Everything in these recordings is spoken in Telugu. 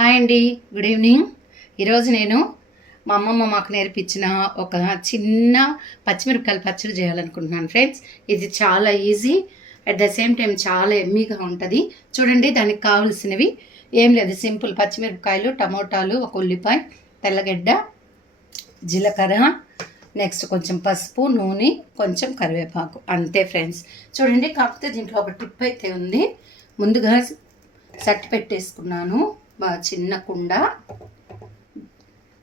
హాయ్ అండి గుడ్ ఈవినింగ్. ఈరోజు నేను మా అమ్మమ్మ మాకు నేర్పించిన ఒక చిన్న పచ్చిమిరపకాయల పచ్చడి చేయాలనుకుంటున్నాను ఫ్రెండ్స్. ఇది చాలా easy at the same time చాలా ఎమ్మీగా ఉంటుంది. చూడండి దానికి కావలసినవి ఏం లేదు. సింపుల్ పచ్చిమిరపకాయలు టమోటాలు ఒక ఉల్లిపాయ తెల్లగడ్డ జీలకర్ర నెక్స్ట్ కొంచెం పసుపు నూనె కొంచెం కరివేపాకు. అంతే ఫ్రెండ్స్. చూడండి కాకపోతే దీంట్లో ఒక టిప్ అయితే ఉంది. ముందుగా సట్టి పెట్టేసుకున్నాను. చిన్న కుండ.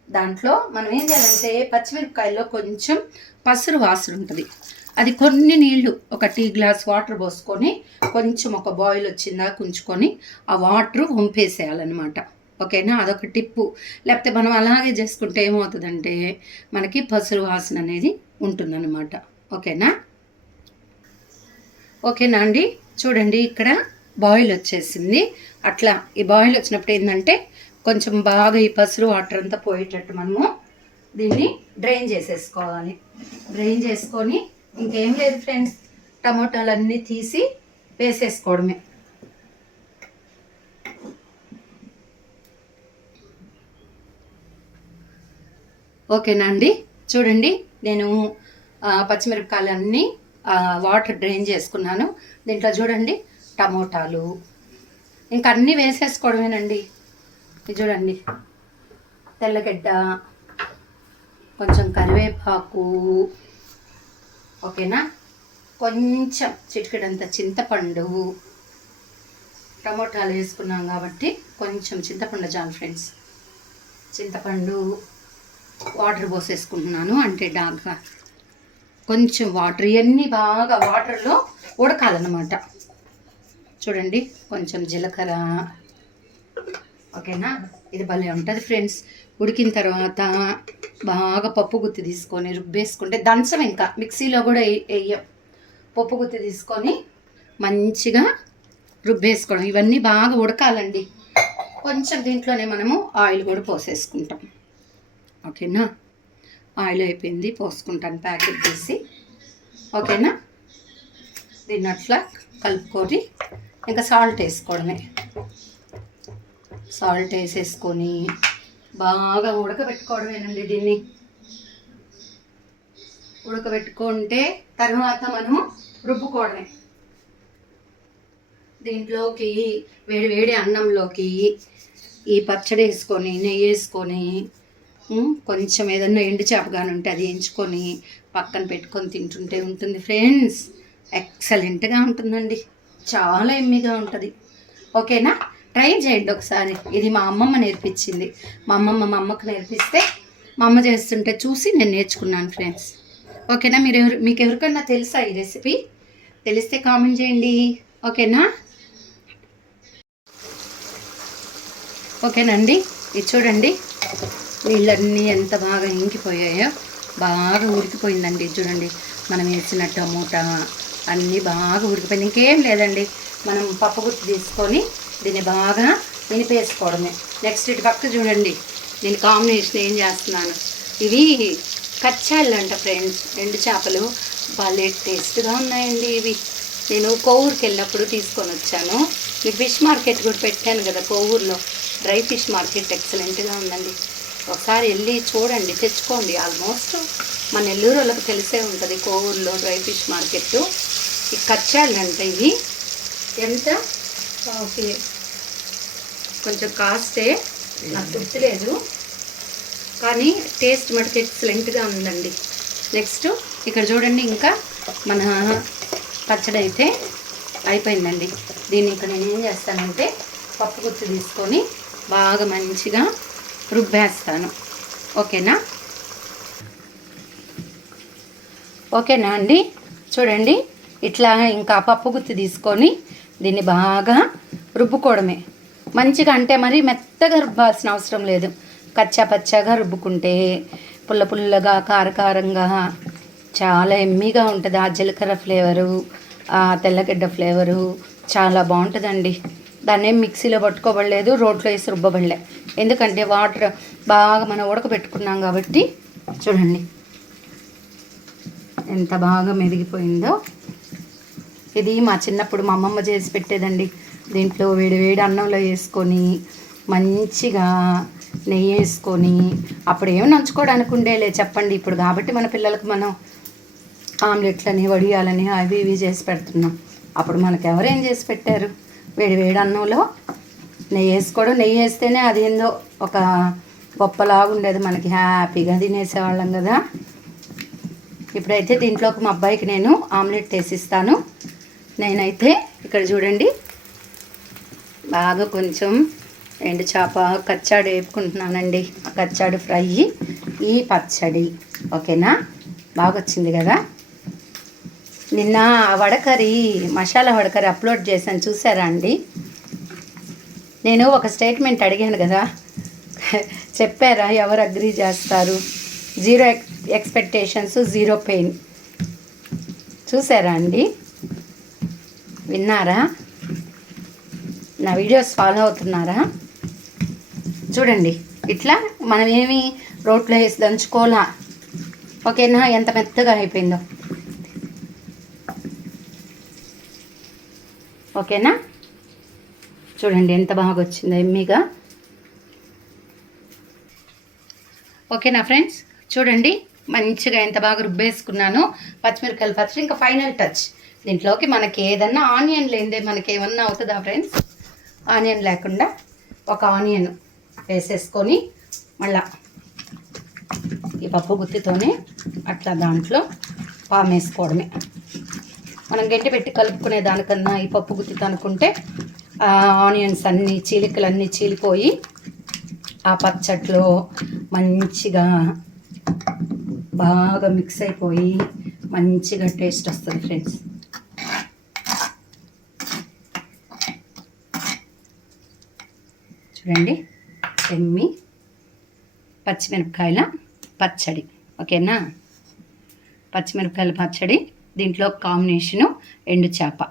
దాంట్లో మనం ఏం చేయాలంటే పచ్చిమిరపకాయల్లో కొంచెం పసురు వాసన ఉంటుంది. అది కొన్ని నీళ్ళు ఒక టీ గ్లాస్ వాటర్ పోసుకొని కొంచెం ఒక బాయిల్ వచ్చిందా కుంచుకొని ఆ వాటర్ వంపేసేయాలన్నమాట. ఓకేనా? అదొక టిప్పు. లేకపోతే మనం అలాగే చేసుకుంటే ఏమవుతుందంటే మనకి పసురు వాసన అనేది ఉంటుందన్నమాట. ఓకేనా? ఓకేనా అండి? చూడండి ఇక్కడ బాయిల్ వచ్చేసింది. అట్లా ఈ బాయిల్ వచ్చినప్పుడు ఏంటంటే కొంచెం బాగా ఈ పసురు వాటర్ అంతా పోయేటట్టు మనము దీన్ని డ్రైన్ చేసేసుకోవాలి. డ్రైన్ చేసుకొని ఇంకేం లేదు ఫ్రెండ్స్ టమోటాలన్నీ తీసి వేసేసుకోవడమే. ఓకేనా అండి? చూడండి నేను పచ్చిమిరపకాయలన్నీ వాటర్ డ్రైన్ చేసుకున్నాను. దీంట్లో చూడండి టమోటాలు. ఇంకా అన్నీ వేసేసుకోవడమేనండి. ఇది చూడండి. తెల్లగడ్డ కొంచెం కరివేపాకు. ఓకేనా? కొంచెం చిటికెడంత చింతపండు. టమోటాలు వేసుకున్నాం కాబట్టి కొంచెం చింతపండు చాలు ఫ్రెండ్స్. చింతపండు వాటర్ పోసేసుకుంటున్నాను అంటే డాగా కొంచెం వాటర్ ఇవన్నీ బాగా వాటర్లో ఉడకాలన్నమాట. చూడండి కొంచెం జీలకర్ర. ఓకేనా? ఇది భలే ఉంటుంది ఫ్రెండ్స్. ఉడికిన తర్వాత బాగా పప్పు గుత్తి తీసుకొని రుబ్బేసుకుంటే దంచం ఇంకా. మిక్సీలో కూడా వేయ- వేయం పప్పు గుత్తి తీసుకొని మంచిగా రుబ్బేసుకోవడం. ఇవన్నీ బాగా ఉడకాలండి. కొంచెం దీంట్లోనే మనము ఆయిల్ కూడా పోసేసుకుంటాం. ఓకేనా? ఆయిల్ అయిపోయింది పోసుకుంటాను ప్యాకెట్ తీసి. ఓకేనా? దీన్ని అట్లా కలుపుకొని ఇంకా సాల్ట్ వేసుకోవడమే. సాల్ట్ వేసేసుకొని బాగా ఉడకబెట్టుకోవడమేనండి దీన్ని. ఉడకబెట్టుకుంటే తర్వాత మనము రుబ్బుకోవడమే. దీంట్లోకి వేడి వేడి అన్నంలోకి ఈ పచ్చడి వేసుకొని నెయ్యి వేసుకొని కొంచెం ఏదన్నా ఎండు చేప కానీ ఉంటే అది వేయించుకొని పక్కన పెట్టుకొని తింటుంటే ఉంటుంది ఫ్రెండ్స్. ఎక్సలెంట్గా ఉంటుందండి. చాలా ఎమ్మిగా ఉంటుంది. ఓకేనా? ట్రై చేయండి ఒకసారి. ఇది మా అమ్మమ్మ నేర్పించింది. మా అమ్మమ్మ మా అమ్మకు నేర్పిస్తే మా అమ్మ చేస్తుంటే చూసి నేను నేర్చుకున్నాను ఫ్రెండ్స్. ఓకేనా? మీరు ఎవరు మీకు ఎవరికన్నా తెలుసా ఈ రెసిపీ? తెలిస్తే కామెంట్ చేయండి. ఓకేనా? ఓకేనండి ఇది చూడండి. నీళ్ళన్నీ ఎంత బాగా ఇంకిపోయాయో. బాగా ఉడికిపోయిందండి. చూడండి. మనం వేసిన టమోటా అన్నీ బాగా ఉడికిపోయింది ఇంకేం లేదండి. మనం పప్పు గుత్తి తీసుకొని దీన్ని బాగా వినిపేసుకోవడమే నెక్స్ట్ ఇటు పక్క చూడండి. నేను కాంబినేషన్ ఏం చేస్తున్నాను? ఇవి కచ్చాళ్ళు అంట ఫ్రెండ్స్ రెండు చేపలు. భలే టేస్ట్గా ఉన్నాయండి ఇవి. నేను కొవ్వూరుకి వెళ్ళినప్పుడు తీసుకొని వచ్చాను. మీకు ఫిష్ మార్కెట్ కూడా పెట్టాను కదా కోవూరులో డ్రై ఫిష్ మార్కెట్ ఎక్సలెంట్గా ఉందండి. ఒకసారి వెళ్ళి చూడండి. తెచ్చుకోండి. ఆల్మోస్ట్ మన నెల్లూరు వాళ్ళకి తెలిసే ఉంటుంది కోవూరులో డ్రై ఫిష్ మార్కెట్ ఈ కచ్చాళ్ళు ఇది. ఇవి ఎంత? ఓకే. కొంచెం కాస్తే నాకు గుర్తులేదు. కానీ టేస్ట్ మటుకు ఎక్సలెంట్గా ఉందండి. నెక్స్ట్ ఇక్కడ చూడండి ఇంకా మన పచ్చడి అయితే అయిపోయిందండి. దీన్ని ఇక్కడ నేను ఏం చేస్తానంటే పప్పు గుత్తి తీసుకొని బాగా మంచిగా రుబ్బేస్తాను. ఓకేనా? ఓకేనా అండి? చూడండి. ఇట్లా ఇంకా పప్పు గుత్తి తీసుకొని దీన్ని బాగా రుబ్బుకోవడమే. మంచిగా అంటే మరి మెత్తగా రుబ్బాల్సిన అవసరం లేదు. కచ్చా పచ్చాగా రుబ్బుకుంటే పుల్ల పుల్లగా కారకారంగా చాలా ఎమ్మీగా ఉంటుంది. ఆ జీలకర్ర ఫ్లేవరు ఆ తెల్లగడ్డ ఫ్లేవరు చాలా బాగుంటుందండి. దాన్ని మిక్సీలో పట్టుకోబడలేదు రోట్లో వేసి రుబ్బబడలే. ఎందుకంటే వాటర్ బాగా మనం ఉడకబెట్టుకున్నాం కాబట్టి చూడండి. ఎంత బాగా మెదిగిపోయిందో. ఇది మా చిన్నప్పుడు మా అమ్మమ్మ చేసి పెట్టేదండి. దీంట్లో వేడి వేడి అన్నంలో వేసుకొని మంచిగా నెయ్యి వేసుకొని అప్పుడు ఏమి నంచుకోవడానికి ఉండేలే చెప్పండి. ఇప్పుడు కాబట్టి మన పిల్లలకు మనం ఆమ్లెట్లని వడియాలని అవి ఇవి చేసి పెడుతున్నాం. అప్పుడు మనకు ఎవరేం చేసి పెట్టారు? వేడి వేడి అన్నంలో నెయ్యి వేసుకోవడం. నెయ్యి వేస్తేనే అది ఏందో ఒక గొప్పలాగా ఉండేది. మనకి హ్యాపీగా తినేసేవాళ్ళం కదా. ఇప్పుడైతే దీంట్లోకి మా అబ్బాయికి నేను ఆమ్లెట్ వేసిస్తాను నేనైతే ఇక్కడ చూడండి బాగా కొంచెం ఎండు చేప కచ్చాడు వేపుకుంటున్నానండి. ఆ కచ్చాడు ఫ్రై ఈ పచ్చడి ఓకేనా? బాగా వచ్చింది కదా? నిన్న వడకరి మసాలా వడకరి అప్లోడ్ చేశాను చూసారా అండి? నేను ఒక స్టేట్మెంట్ అడిగాను కదా? చెప్పారా ఎవరు అగ్రీ చేస్తారు? జీరో ఎక్ ఎక్స్పెక్టేషన్స్ జీరో పెయిన్. చూసారా అండి? విన్నారా? నా వీడియోస్ ఫాలో అవుతున్నారా? చూడండి ఇట్లా మనం ఏమి రోట్లో వేసి దంచుకోలా ఓకేనా? ఎంత మెత్తగా అయిపోయిందో. ఓకేనా? చూడండి ఎంత బాగా వచ్చిందో ఎమ్మిగా. ఓకేనా ఫ్రెండ్స్? చూడండి మంచిగా ఎంత బాగా రుబ్బేసుకున్నాను పచ్చిమిరకాయలు పచ్చడి ఇంకా ఫైనల్ టచ్ దీంట్లోకి మనకి ఏదన్నా ఆనియన్ లేదే మనకి ఏమన్నా అవుతుందా ఫ్రెండ్స్ ఆనియన్ లేకుండా ఒక ఆనియన్ వేసేసుకొని మళ్ళా ఈ పప్పు గుత్తితోనే అట్లా దాంట్లో పామేసుకోవడమే మనం గట్టి పెట్టి కలుపుకునే దానికన్నా ఈ పప్పు గుత్తితో అనుకుంటే ఆ ఆనియన్స్ అన్నీ చీలికలు అన్నీ చీలిపోయి ఆ పచ్చట్లో మంచిగా బాగా మిక్స్ అయిపోయి మంచిగా టేస్ట్ వస్తుంది ఫ్రెండ్స్. చూడండి ఎమ్మి పచ్చిమిరపకాయల పచ్చడి. ఓకేనా? పచ్చిమిరపకాయల పచ్చడి దీంట్లో కాంబినేషను ఎండు చేప.